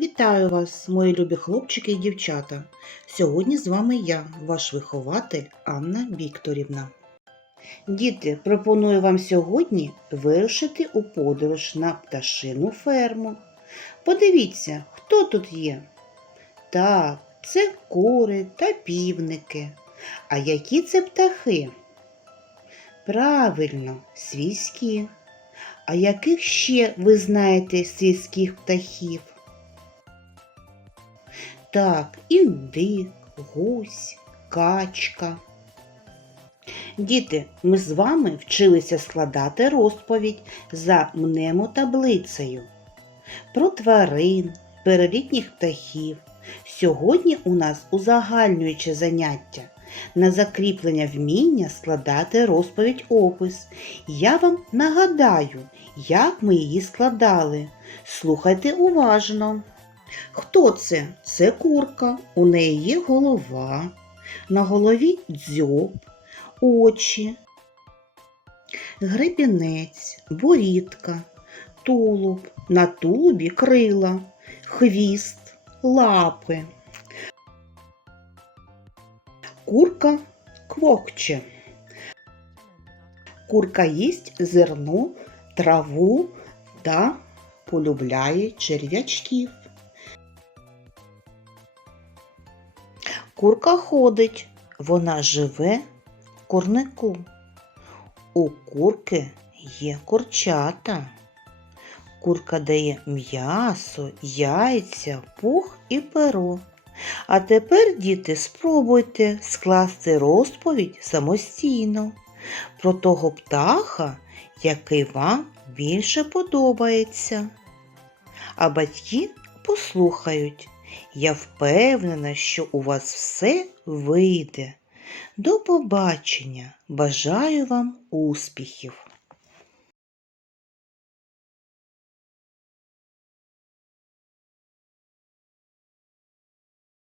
Вітаю вас, мої любі хлопчики і дівчата. Сьогодні з вами я, ваш вихователь Анна Вікторівна. Діти, пропоную вам сьогодні вирушити у подорож на пташину ферму. Подивіться, хто тут є. Так, це кури та півники. А які це птахи? Правильно, свійські. А яких ще ви знаєте свійських птахів? Так, індик, гусь, качка. Діти, ми з вами вчилися складати розповідь за мнемотаблицею про тварин, перелітніх птахів. Сьогодні у нас узагальнююче заняття на закріплення вміння складати розповідь опис. Я вам нагадаю, як ми її складали. Слухайте уважно. Хто це? Це курка. У неї є голова. На голові дзьоб, очі, гребінець, борідка, тулуб, на тулубі крила, хвіст, лапи. Курка квокче. Курка їсть зерно, траву та полюбляє черв'ячків. Курка ходить, вона живе в курнику. У курки є курчата. Курка дає м'ясо, яйця, пух і перо. А тепер, діти, спробуйте скласти розповідь самостійно про того птаха, який вам більше подобається. А батьки послухають. Я впевнена, що у вас все вийде. До побачення. Бажаю вам успіхів!